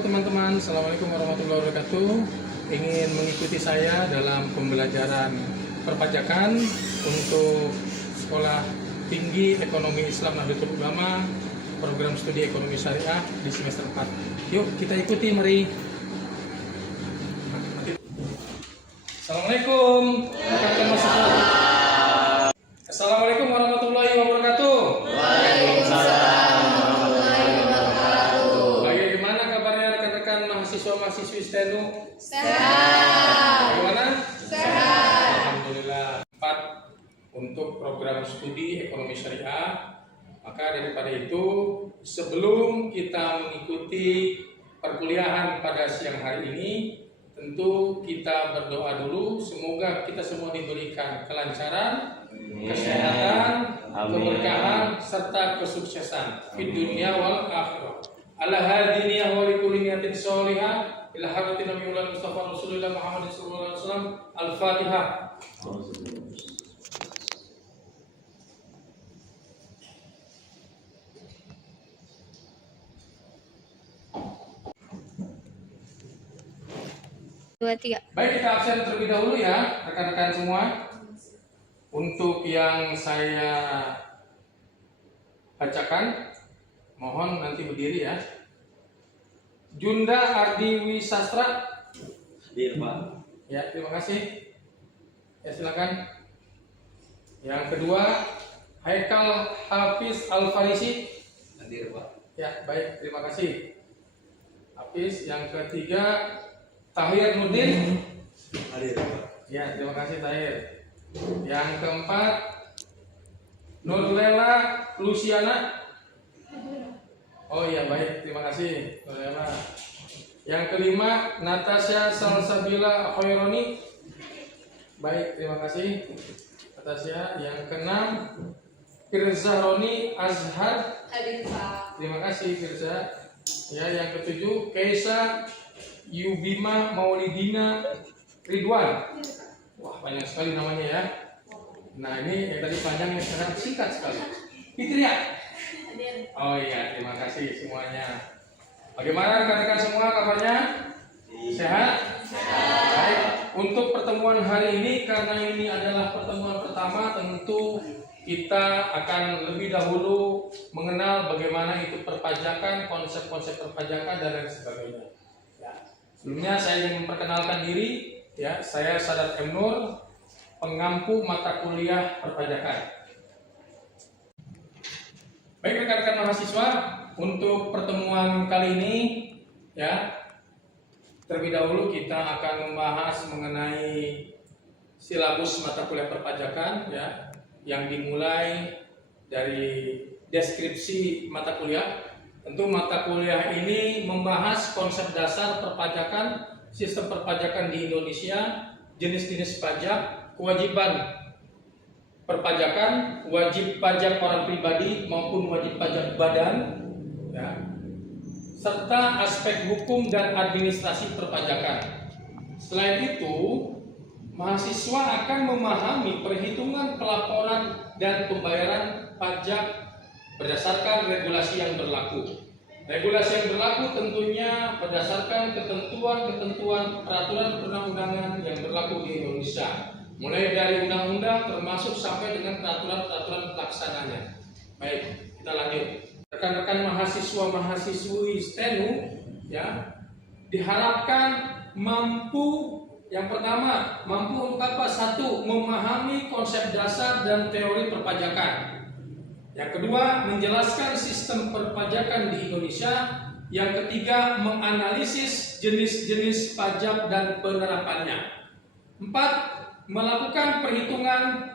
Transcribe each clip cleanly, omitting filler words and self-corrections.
Teman-teman, Assalamualaikum warahmatullahi wabarakatuh. Ingin mengikuti saya dalam pembelajaran perpajakan untuk Sekolah Tinggi Ekonomi Islam Nahdlatul Ulama, program studi ekonomi syariah di semester 4. Yuk kita ikuti, mari. Assalamualaikum. Assalamualaikum warahmatullahi wabarakatuh. Mahasiswa-mahasiswi STENU sehat. Bagaimana? Sehat. Alhamdulillah. 4 untuk program studi ekonomi syariah. Maka daripada itu, sebelum kita mengikuti perkuliahan pada siang hari ini, tentu kita berdoa dulu semoga kita semua diberikan kelancaran, kesehatan, keberkahan serta kesuksesan di dunia wal akhirah. Ala hadiniyah wa likulli niyatin sholihah ila hadratin nabiyil mustafa rasulullah Muhammad sallallahu alaihi wasallam. Al-Fatihah. Dua, tiga. Baik, kita absen terlebih dahulu ya rekan-rekan semua. Untuk yang saya bacakan, mohon nanti berdiri ya. Junda Ardiwi Sastra. Hadir, Pak. Ya, terima kasih. Ya, silakan. Yang kedua, Haikal Hafiz Al-Farisi. Hadir, Pak. Ya, baik, terima kasih. Hafiz. Yang ketiga, Tahir Nurdin. Hadir, Pak. Ya, terima kasih Tahir. Yang keempat, Nurlela Luciana. Oh iya, baik, terima kasih Nurlela. Yang kelima, Natasha Salsabila Khaironi. Baik, terima kasih Natasha. Yang keenam, Firza Roni Azhar. Hadir, Pak. Terima kasih Firza. Ya, yang ketujuh, Kaisa Yubima Maulidina Ridwan. Wah, banyak sekali namanya ya. Nah, ini yang tadi panjang, yang sekarang singkat sekali. Fitria. Oh iya, terima kasih semuanya. Bagaimana rekan-rekan semua kabarnya? Sehat? Baik. Untuk pertemuan hari ini, karena ini adalah pertemuan pertama, tentu kita akan lebih dahulu mengenal bagaimana itu perpajakan, konsep-konsep perpajakan dan lain sebagainya. Ya. Sebelumnya saya ingin memperkenalkan diri. Ya, saya Sadat M. Nur, pengampu mata kuliah perpajakan. Baik rekan-rekan mahasiswa, untuk pertemuan kali ini ya, terlebih dahulu kita akan membahas mengenai silabus mata kuliah perpajakan ya, yang dimulai dari deskripsi mata kuliah. Tentu mata kuliah ini membahas konsep dasar perpajakan, sistem perpajakan di Indonesia, jenis-jenis pajak, kewajiban perpajakan, wajib pajak orang pribadi maupun wajib pajak badan, ya, serta aspek hukum dan administrasi perpajakan. Selain itu, mahasiswa akan memahami perhitungan pelaporan dan pembayaran pajak berdasarkan regulasi yang berlaku. Regulasi yang berlaku tentunya berdasarkan ketentuan-ketentuan peraturan perundang-undangan yang berlaku di Indonesia, mulai dari undang-undang termasuk sampai dengan peraturan-peraturan pelaksananya. Baik, kita lanjut. Rekan-rekan mahasiswa-mahasiswi STENU ya, diharapkan mampu, yang pertama, mampu untuk apa? Satu, memahami konsep dasar dan teori perpajakan. Yang kedua, menjelaskan sistem perpajakan di Indonesia. Yang ketiga, menganalisis jenis-jenis pajak dan penerapannya. 4, melakukan perhitungan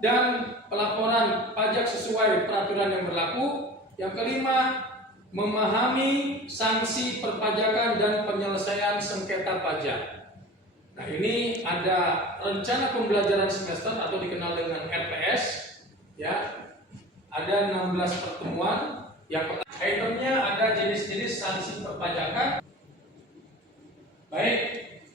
dan pelaporan pajak sesuai peraturan yang berlaku. Yang kelima, memahami sanksi perpajakan dan penyelesaian sengketa pajak. Nah, ini ada rencana pembelajaran semester atau dikenal dengan RPS ya. Ada 16 pertemuan. Yang pertama, itemnya ada jenis-jenis sanksi perpajakan. Baik,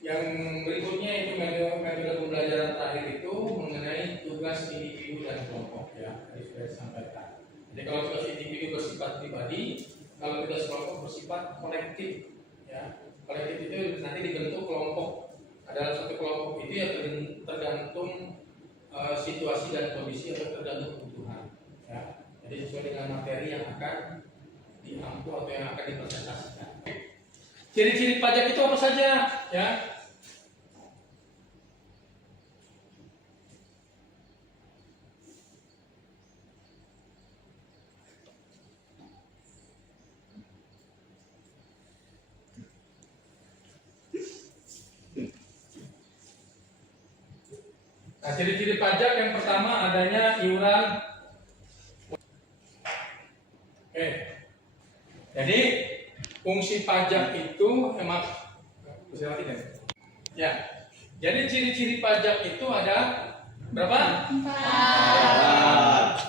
yang berikutnya itu metode pembelajaran terakhir itu mengenai tugas individu dan kelompok ya, tadi sudah disampaikan. Jadi kalau tugas individu bersifat pribadi, kalau tugas kelompok bersifat kolektif Ya, kolektif itu nanti dibentuk kelompok. Dalam satu kelompok itu ya tergantung situasi dan kondisi atau tergantung kebutuhan. Ya, jadi sesuai dengan materi yang akan diampu atau yang akan dipresentasikan. Ciri-ciri pajak itu apa saja? Ya. Nah, ciri-ciri pajak yang pertama adanya iuran. Oke. Jadi fungsi pajak itu ya. Jadi ciri-ciri pajak itu ada berapa? 4.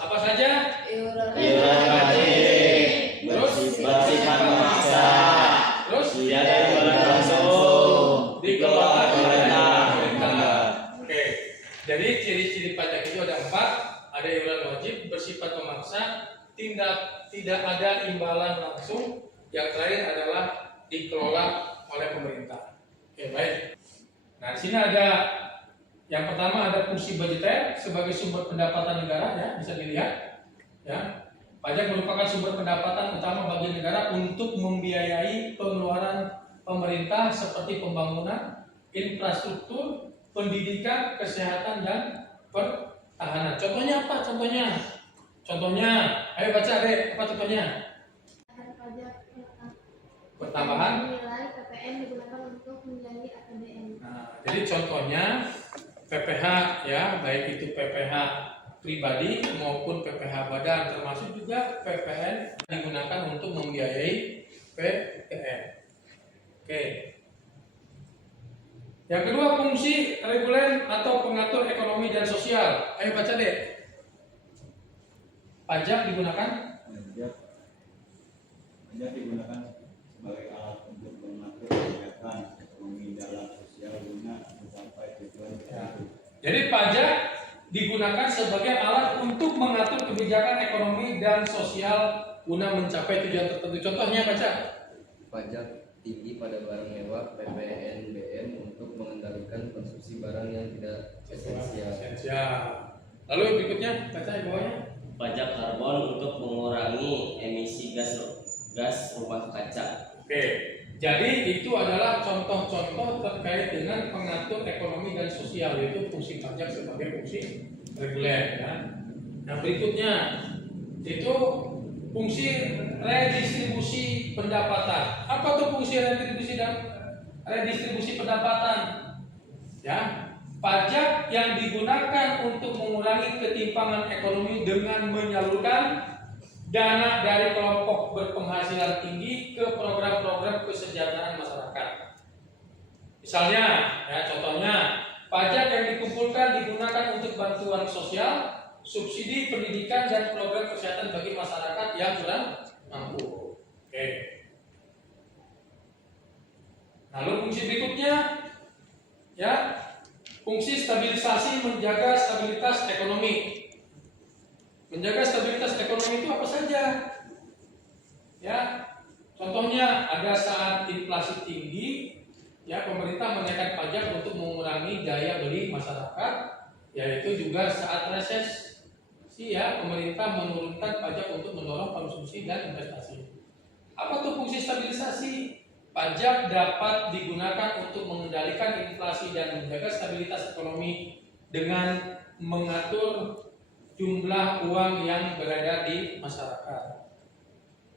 Apa saja? Iuran wajib, Terus bersifat memaksa, terus tiada imbalan langsung, dikelola pemerintah. Oke. Jadi ciri-ciri pajak itu ada 4. Ada iuran wajib, bersifat memaksa, tidak ada imbalan langsung. Yang terakhir adalah dikelola oleh pemerintah. Oke, baik. Nah, di sini ada yang pertama ada fungsi budgeter sebagai sumber pendapatan negara, ya, bisa dilihat. Ya. Pajak merupakan sumber pendapatan utama bagi negara untuk membiayai pengeluaran pemerintah seperti pembangunan, infrastruktur, pendidikan, kesehatan, dan pertahanan. Contohnya apa? Contohnya, ayo baca deh, apa contohnya? pajak Pertambahan. nilai PPN digunakan untuk menjadi APBN. Nah, jadi contohnya PPH, ya, baik itu PPH pribadi maupun PPH badan, termasuk juga PPN digunakan untuk membiayai PPN. Oke. Yang kedua, fungsi reguler atau pengatur ekonomi dan sosial. Ayo baca deh. Pajak digunakan Pajak digunakan sebagai alat untuk mengatur kegiatan ekonomi dalam sosial guna mencapai tujuan tertentu. Jadi pajak digunakan sebagai alat untuk mengatur kebijakan ekonomi dan sosial guna mencapai tujuan tertentu. Contohnya baca. Pajak tinggi pada barang mewah PPNBM untuk mengendalikan konsumsi barang yang tidak esensial. Lalu berikutnya baca di bawahnya. Pajak karbon untuk mengurangi emisi gas rumah kaca. Oke. Jadi itu adalah contoh-contoh terkait dengan pengatur ekonomi dan sosial, yaitu fungsi pajak sebagai fungsi reguler. Ya. Yang berikutnya itu fungsi redistribusi pendapatan. Apa tuh fungsi redistribusi pendapatan? Ya, pajak yang digunakan untuk mengurangi ketimpangan ekonomi dengan menyalurkan dana dari kelompok berpenghasilan tinggi ke program-program kesejahteraan masyarakat. Misalnya, ya, contohnya, pajak yang dikumpulkan digunakan untuk bantuan sosial, subsidi pendidikan, dan program kesehatan bagi masyarakat yang kurang mampu. Oke. Lalu fungsi berikutnya, ya, fungsi stabilisasi menjaga stabilitas ekonomi. Menjaga stabilitas ekonomi itu apa saja? Ya, contohnya ada saat inflasi tinggi, ya, pemerintah menaikkan pajak untuk mengurangi daya beli masyarakat, yaitu juga saat resesi, ya, pemerintah menurunkan pajak untuk mendorong konsumsi dan investasi. Apa tuh fungsi stabilisasi? Pajak dapat digunakan untuk mengendalikan inflasi dan menjaga stabilitas ekonomi dengan mengatur jumlah uang yang berada di masyarakat.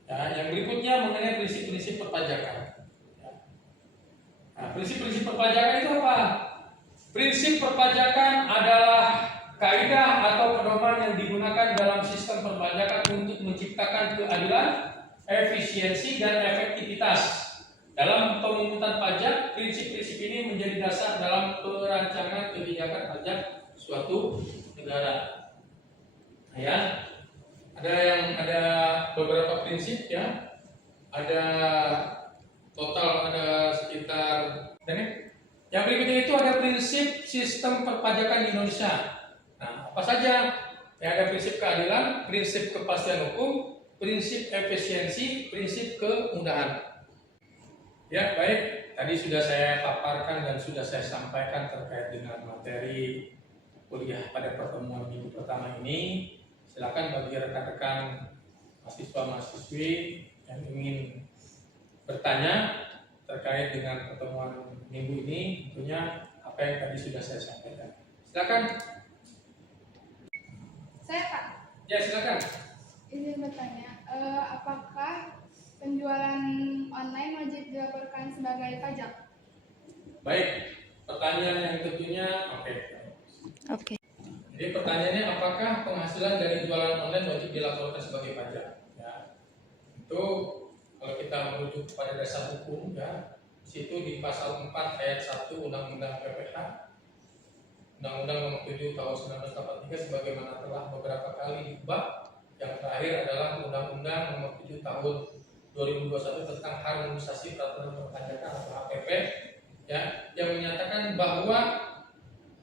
Ya, yang berikutnya mengenai prinsip-prinsip perpajakan. Ya. Nah, prinsip-prinsip perpajakan itu apa? Prinsip perpajakan adalah kaidah atau pedoman yang digunakan dalam sistem perpajakan untuk menciptakan keadilan, efisiensi, dan efektivitas. Dalam pemungutan pajak, prinsip-prinsip ini menjadi dasar dalam perancangan kebijakan pajak suatu negara. Ya, ada beberapa prinsip, ya, ada total ada sekitar. Yang berikutnya itu ada prinsip sistem perpajakan di Indonesia. Nah, apa saja? Ya, ada prinsip keadilan, prinsip kepastian hukum, prinsip efisiensi, prinsip kemudahan. Ya, baik. Tadi sudah saya paparkan dan sudah saya sampaikan terkait dengan materi kuliah pada pertemuan minggu pertama ini. Silakan bagi rekan-rekan mahasiswa-mahasiswi yang ingin bertanya terkait dengan pertemuan minggu ini, tentunya apa yang tadi sudah saya sampaikan. Silakan. Saya Pak, Ya, silakan. izin bertanya, apakah penjualan online wajib dilaporkan sebagai pajak? Baik, pertanyaan yang tentunya Oke. Jadi pertanyaannya, apakah penghasilan dari jualan online wajib dilaporkan sebagai pajak? Ya, itu kalau kita merujuk kepada dasar hukum, ya, situ di pasal 4 ayat 1 Undang-Undang PPH, Undang-Undang Nomor 7 Tahun 1943 sebagaimana telah beberapa kali diubah. Yang terakhir adalah Undang-Undang Nomor 7 Tahun 2021 tentang harmonisasi peraturan perpajakan atau HPP, ya, yang menyatakan bahwa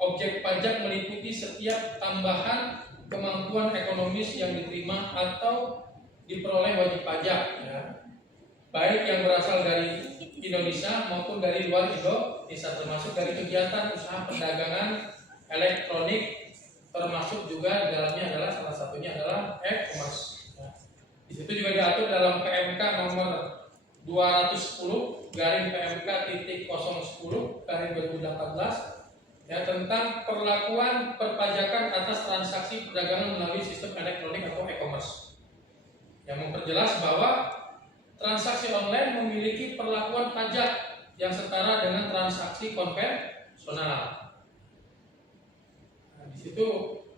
objek pajak meliputi setiap tambahan kemampuan ekonomis yang diterima atau diperoleh wajib pajak, ya, baik yang berasal dari Indonesia maupun dari luar Indonesia, termasuk dari kegiatan usaha perdagangan elektronik, termasuk juga di dalamnya adalah salah satunya adalah e-commerce. Di situ juga diatur dalam PMK nomor 210 garing PMK titik 010 garing 2018, ya, tentang perlakuan perpajakan atas transaksi perdagangan melalui sistem elektronik atau e-commerce, yang memperjelas bahwa transaksi online memiliki perlakuan pajak yang setara dengan transaksi konvensional. Nah, di situ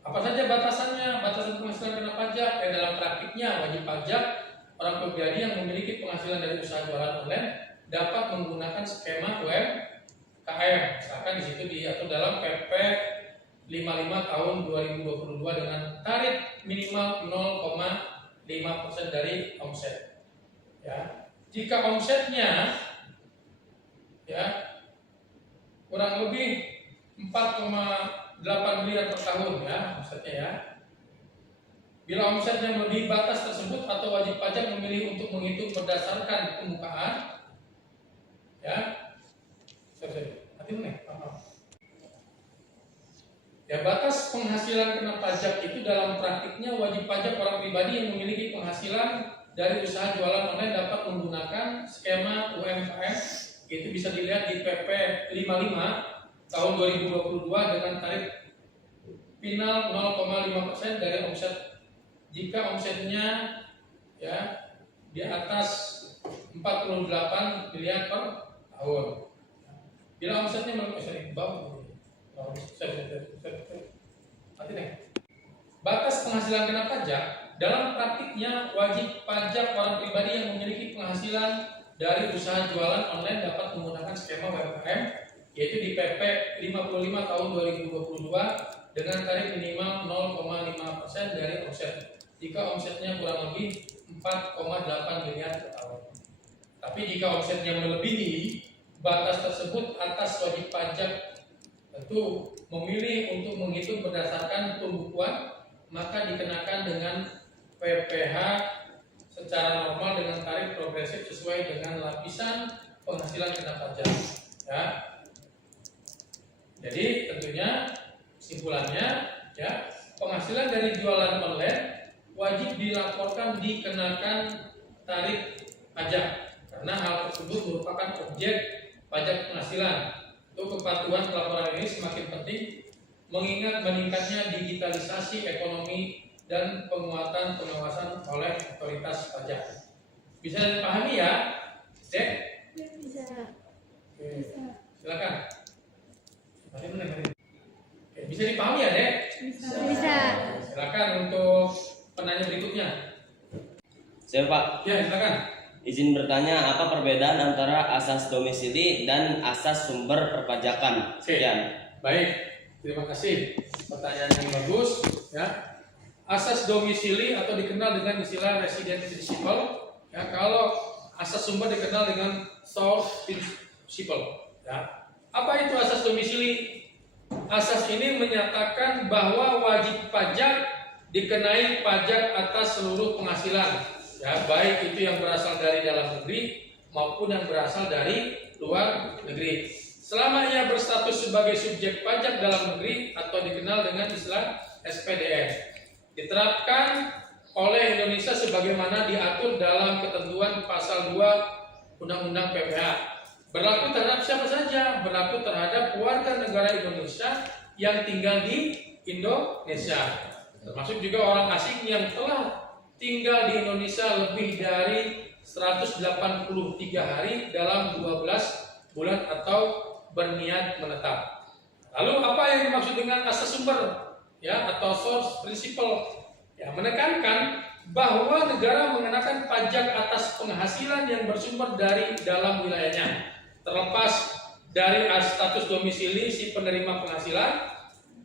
apa saja batasannya? Batasan penghasilan kena pajak. Dalam praktiknya wajib pajak orang pribadi yang memiliki penghasilan dari usaha jualan online dapat menggunakan skema UMKM. Misalkan di situ diatur dalam PP 55 tahun 2022 dengan tarif minimal 0,5% dari omset. Ya, jika omsetnya, ya, kurang lebih 4,8 miliar per tahun, ya, omsetnya, ya. Bila omsetnya melebihi batas tersebut atau wajib pajak memilih untuk menghitung berdasarkan permukaan, ya, ya, batas penghasilan kena pajak itu dalam praktiknya wajib pajak orang pribadi yang memiliki penghasilan dari usaha jualan online dapat menggunakan skema UMKM. Itu bisa dilihat di PP 55 tahun 2022 dengan tarif final 0,5% dari omset jika omsetnya, ya, di atas 48 miliar per tahun. Bila omsetnya batas penghasilan kena pajak dalam praktiknya wajib pajak orang pribadi yang memiliki penghasilan dari usaha jualan online dapat menggunakan skema UMKM, yaitu di PP 55 tahun 2022 dengan tarif minimal 0,5% dari omset jika omsetnya kurang lebih 4,8 miliar per tahun. Tapi jika omsetnya melebihi batas tersebut, atas wajib pajak tentu memilih untuk menghitung berdasarkan pembukuan, maka dikenakan dengan PPH secara normal dengan tarif progresif sesuai dengan lapisan penghasilan kena pajak, ya. Jadi tentunya kesimpulannya, ya, penghasilan dari jualan online wajib dilaporkan dikenakan tarif pajak karena hal tersebut merupakan objek pajak penghasilan. Untuk kepatuhan pelaporan ini semakin penting mengingat meningkatnya digitalisasi ekonomi dan penguatan pengawasan oleh otoritas pajak. Bisa dipahami, ya, Dek? Bisa. Oke, silakan. Oke, bisa dipahami, ya, Dek? Bisa. Silakan untuk penanya berikutnya. Saya Pak, Ya, silakan. izin bertanya apa perbedaan antara asas domisili dan asas sumber perpajakan? Sekian. Baik, terima kasih. Pertanyaan yang bagus, ya. Asas domisili atau dikenal dengan istilah resident principle, ya. Kalau asas sumber dikenal dengan source principle, ya. Apa itu asas domisili? Asas ini menyatakan bahwa wajib pajak dikenai pajak atas seluruh penghasilan, ya, baik itu yang berasal dari dalam negeri maupun yang berasal dari luar negeri. Selama ia berstatus sebagai subjek pajak dalam negeri atau dikenal dengan istilah SPDN, diterapkan oleh Indonesia sebagaimana diatur dalam ketentuan pasal 2 Undang-Undang PPH. Berlaku terhadap siapa saja? Berlaku terhadap warga negara Indonesia yang tinggal di Indonesia, termasuk juga orang asing yang telah tinggal di Indonesia lebih dari 183 hari dalam 12 bulan atau berniat menetap. Lalu apa yang dimaksud dengan asas sumber, ya, atau source principle? Ya, menekankan bahwa negara mengenakan pajak atas penghasilan yang bersumber dari dalam wilayahnya, terlepas dari status domisili si penerima penghasilan,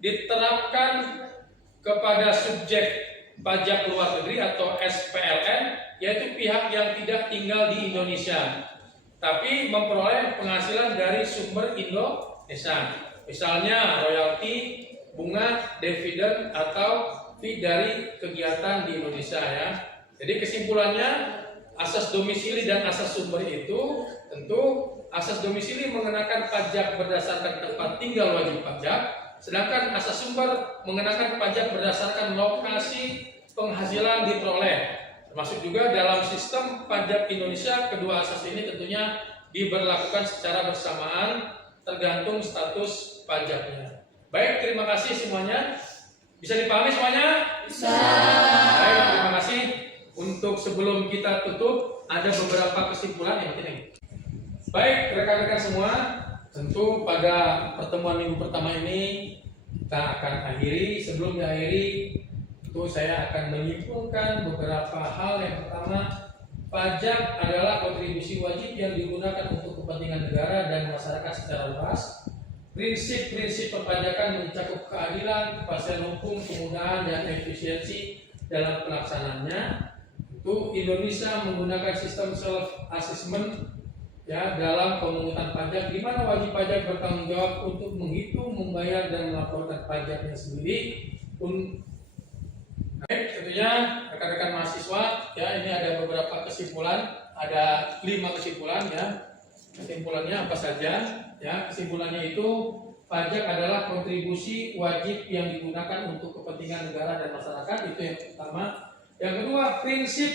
diterapkan kepada subjek pajak luar negeri atau SPLN, yaitu pihak yang tidak tinggal di Indonesia tapi memperoleh penghasilan dari sumber Indonesia, misalnya royalti, bunga, dividen, atau fee dari kegiatan di Indonesia, ya. Jadi kesimpulannya, asas domisili dan asas sumber itu tentu asas domisili mengenakan pajak berdasarkan tempat tinggal wajib pajak, sedangkan asas sumber mengenakan pajak berdasarkan lokasi penghasilan diperoleh. Termasuk juga dalam sistem pajak Indonesia, kedua asas ini tentunya diberlakukan secara bersamaan tergantung status pajaknya. Baik, terima kasih semuanya. Bisa dipahami semuanya? Bisa. Baik, terima kasih. Untuk sebelum kita tutup, ada beberapa kesimpulan yang penting. Baik, rekan-rekan semua, tentu pada pertemuan minggu pertama ini kita akan akhiri. Sebelum diakhiri, tentu saya akan menyimpulkan beberapa hal. Yang pertama, pajak adalah kontribusi wajib yang digunakan untuk kepentingan negara dan masyarakat secara luas. Prinsip-prinsip perpajakan mencakup keadilan, kepastian hukum, kemudahan, dan efisiensi dalam pelaksanaannya. Tentu Indonesia menggunakan sistem self-assessment, ya, dalam pemungutan pajak, di mana wajib pajak bertanggung jawab untuk menghitung, membayar, dan melaporkan pajaknya sendiri. Baik, tentunya rekan-rekan mahasiswa, ya, ini ada beberapa kesimpulan, ada 5 kesimpulan, ya. Kesimpulannya apa saja? Ya, kesimpulannya itu pajak adalah kontribusi wajib yang digunakan untuk kepentingan negara dan masyarakat, itu yang pertama. Yang kedua, prinsip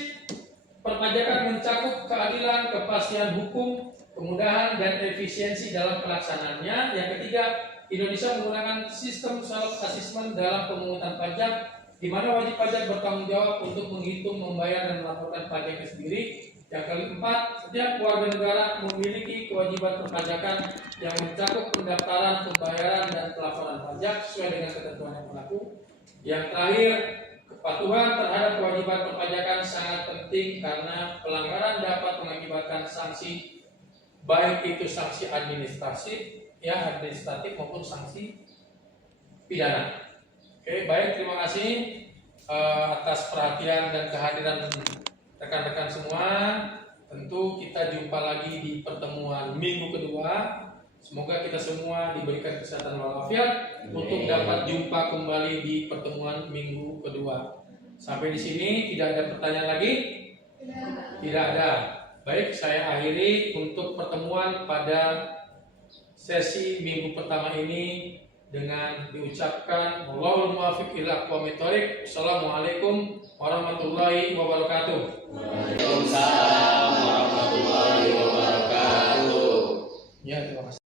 perpajakan mencakup keadilan, kepastian hukum, kemudahan, dan efisiensi dalam pelaksanaannya. Yang ketiga, Indonesia menggunakan sistem self-assessment dalam pemungutan pajak, di mana wajib pajak bertanggung jawab untuk menghitung, membayar, dan melaporkan pajaknya sendiri. Yang keempat, setiap warga negara memiliki kewajiban perpajakan yang mencakup pendaftaran, pembayaran, dan pelaporan pajak sesuai dengan ketentuan yang berlaku. Yang terakhir, kepatuhan terhadap kewajiban perpajakan sangat penting karena pelanggaran dapat mengakibatkan sanksi, baik itu sanksi administratif maupun sanksi pidana. Oke, baik, terima kasih atas perhatian dan kehadiran rekan-rekan semua. Tentu kita jumpa lagi di pertemuan minggu kedua. Semoga kita semua diberikan kesehatan walafiat untuk dapat jumpa kembali di pertemuan minggu kedua. Sampai di sini tidak ada pertanyaan lagi? Tidak ada. Baik, saya akhiri untuk pertemuan pada sesi minggu pertama ini dengan diucapkan wallahul muwaffiq ila aqwamit thoriq. Assalamualaikum warahmatullahi wabarakatuh. Waalaikumsalam.